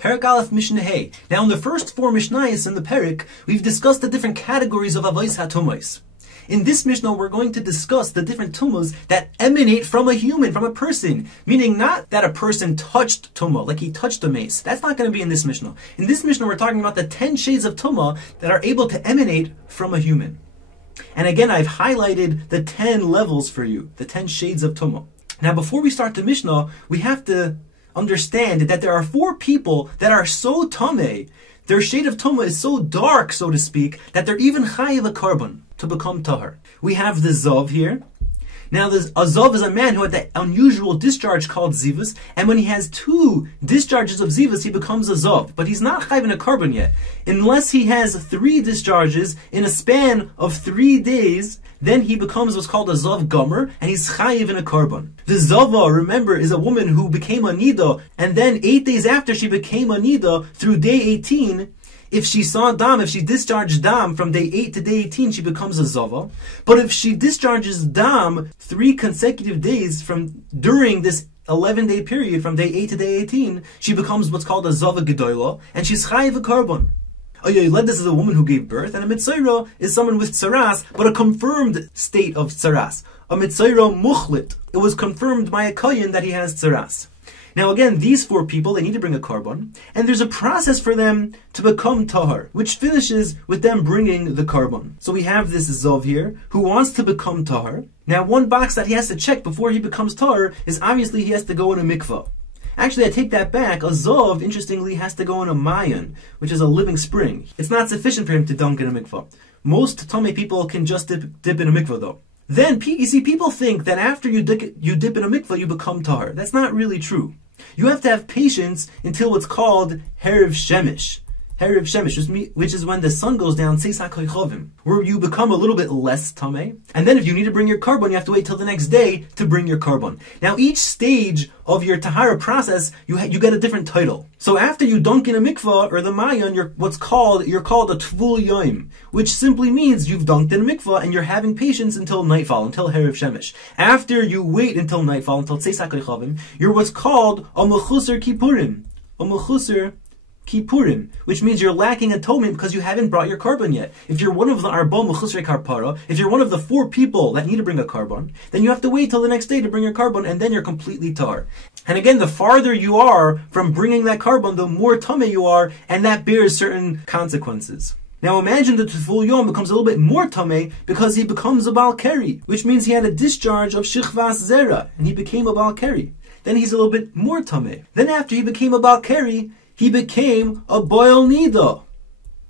Perek Aleph Mishna Hey. Now in the first 4 Mishnayos in the Perek, we've discussed the different categories of Avos HaTumos. In this Mishnah, we're going to discuss the different tumahs that emanate from a human, from a person. Meaning not that a person touched tumah, like he touched a mace. That's not going to be in this Mishnah. In this Mishnah, we're talking about the 10 shades of tumah that are able to emanate from a human. And again, I've highlighted the 10 levels for you, the 10 shades of tumah. Now before we start the Mishnah, we have to understand that there are 4 people that are so tameh, their shade of tumah is so dark, so to speak, that they're even chayiv a carbon to become tahar. We have the zav here. Now a zav is a man who had that unusual discharge called zivus, and when he has 2 discharges of zivus, he becomes a zav. But he's not chayiv in a carbon yet. Unless he has 3 discharges in a span of 3 days, then he becomes what's called a zav gomer, and he's chayiv in a carbon. The zava, remember, is a woman who became a nida, and then 8 days after she became a nida, through day 18, if she saw dam, if she discharged dam from day 8 to day 18, she becomes a zava. But if she discharges dam 3 consecutive days during this 11-day period, from day 8 to day 18, she becomes what's called a zava gedola, and she's chayiv a carbon. This is a woman who gave birth, and a mitzayra is someone with tsaras, but a confirmed state of tsaras. A mitzayra muchlit. It was confirmed by a kohen that he has tsaras. Now again, these 4 people, they need to bring a carbon, and there's a process for them to become tahar, which finishes with them bringing the carbon. So we have this zav here, who wants to become tahar. Now one box that he has to check before he becomes tahar is obviously he has to go in a mikvah. Actually, I take that back. A zav, interestingly, has to go in a mayan, which is a living spring. It's not sufficient for him to dunk in a mikvah. Most tameh people can just dip in a mikvah, though. Then, you see, people think that after you dip in a mikvah, you become tahar. That's not really true. You have to have patience until what's called Herav Shemesh. Herav Shemesh, which is when the sun goes down, where you become a little bit less tameh. And then if you need to bring your carbon, you have to wait till the next day to bring your carbon. Now each stage of your tahara process, you get a different title. So after you dunk in a mikvah or the mayan, you're called a tvul yoim, which simply means you've dunked in a mikvah and you're having patience until nightfall, until Herav Shemesh. After you wait until nightfall, until Tzeis HaKoichavim, you're what's called a mechusar kippurim. A mechusar Kippurim, which means you're lacking atonement because you haven't brought your carbon yet. If you're one of the Arba Mechusrei Karpara, if you're one of the 4 people that need to bring a carbon, then you have to wait till the next day to bring your carbon, and then you're completely tar. And again, the farther you are from bringing that carbon, the more tameh you are, and that bears certain consequences. Now imagine the Teful Yom becomes a little bit more tameh because he becomes a Baal Keri, which means he had a discharge of Shichvas Zera, and he became a Baal Keri. Then he's a little bit more tameh. Then after he became a Baal Keri, he became a boil nida,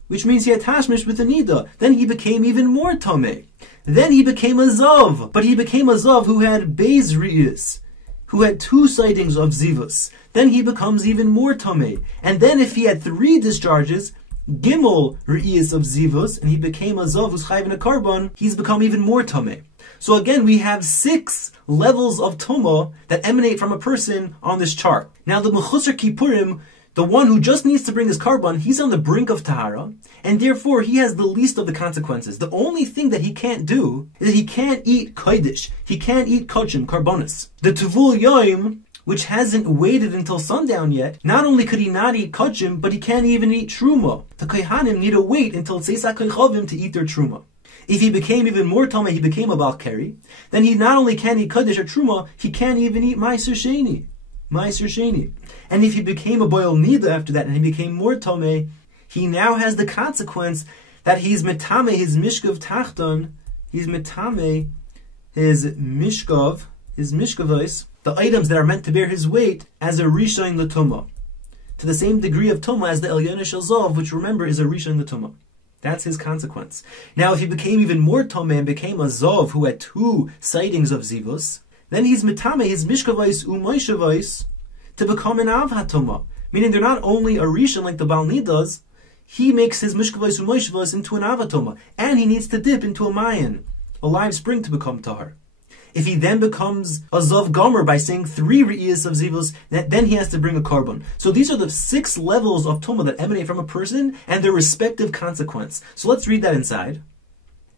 which means he had tashmish with a nida. Then he became even more tameh. Then he became a zav, but he became a zav who had beis riyus, who had 2 sightings of zivus. Then he becomes even more tameh. And then if he had 3 discharges, gimel riyus of zivus, and he became a zav who's chayiv in a carbon, he's become even more tameh. So again, we have 6 levels of tumah that emanate from a person on this chart. Now the mechusar kippurim, the one who just needs to bring his carbon, he's on the brink of tahara, and therefore he has the least of the consequences. The only thing that he can't do is that he can't eat kodesh. He can't eat kochim, karbonis. The tevul yoim, which hasn't waited until sundown yet, not only could he not eat kochim, but he can't even eat truma. The kohanim need to wait until tzeis HaKoichavim to eat their truma. If he became even more tameh, he became a Baal Keri, then he not only can't eat kodesh or truma, he can't even eat ma'aser sheni. Ma'aser sheni. And if he became a boil nida after that, and he became more tameh, he now has the consequence that he's metameh his mishkav tachton, he's metameh his mishkavos, the items that are meant to bear his weight, as a rishon l'tumah, to the same degree of tumah as the elyon shel zav, which remember is a rishon l'tumah. That's his consequence. Now if he became even more tameh and became a zav who had 2 sightings of zivus, then he's metameh his mishkavos u'moishavos to become an av hatumah. Meaning they're not only a rishon like the Baal Nidas, he makes his mishkavos u'moishavos into an av hatumah, and he needs to dip into a mayan, a live spring, to become tahar. If he then becomes a zav gomer by saying 3 re'iyas of zivus, then he has to bring a carbon. So these are the 6 levels of tumah that emanate from a person and their respective consequence. So let's read that inside.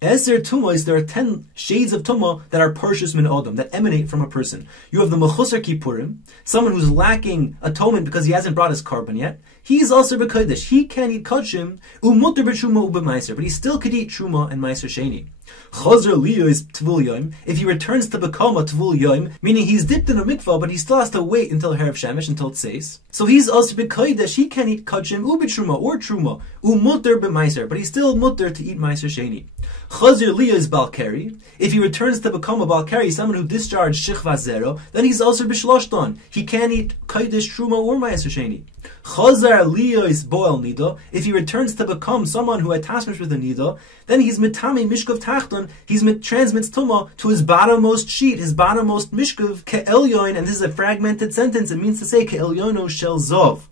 Eser tumahs, there are 10 shades of tumah that are parshus min adam, that emanate from a person. You have the mechusar kippurim, someone who's lacking atonement because he hasn't brought his carbon yet. He's also b'kodesh. He can't eat kodshim, umutter b'truma u'b'maiser, but he still could eat truma and maiser sheni. Chazer liya is tvul yom. If he returns to become a tvul yom, meaning he's dipped in a mikvah, but he still has to wait until Herav Shemesh, until it says. So he's also b'kodesh. He can't eat kodshim u'b'truma or truma umutter b'maiser, but he's still mutter to eat maiser sheni. Chazer liya is balkari. If he returns to become a balkari, someone who discharged shichva zero, then he's also b'shloshton. He can't eat kodesh truma or maiser sheni. Chazar liya is boel nida. If he returns to become someone who attachments with a nida, then he's mitame mishkav tachton. He's transmits tumah to his bottommost sheet, his bottommost mishkav ke'elyon. And this is a fragmented sentence. It means to say ke'elyono shel zov,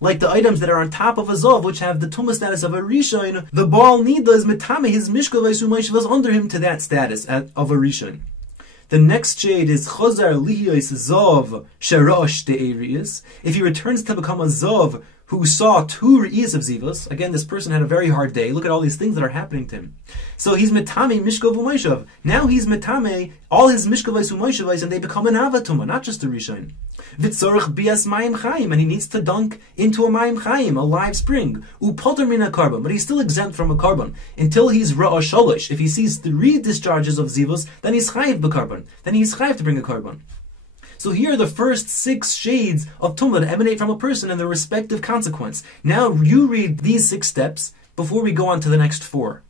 like the items that are on top of a zov, which have the tumah status of a rishon. The baal nida is mitame his mishkav v'sumayshavas under him to that status of a rishon. The next shade is Chazar Lihiyos Zov Sherosh De'erius. If he returns to become a Zov who saw 2 Re'iyas of Zivos, again, this person had a very hard day. Look at all these things that are happening to him. So he's Metame Mishkav U'Moishav. Now he's Metame all his Mishkavais U'Moishavais, and they become an Avatuma, not just a Rishon. Vitzorach Bias Mayim Chaim, and he needs to dunk into a Mayim Chaim, a live spring. U'Poter Mina Carbon, but he's still exempt from a carbon until he's Ra'ah Sholosh. If he sees 3 discharges of Zivos, then he's Chayiv b'Carbon. Then he's Chayiv to bring a carbon. So here are the first 6 shades of tumah that emanate from a person and their respective consequence. Now you read these 6 steps before we go on to the next 4.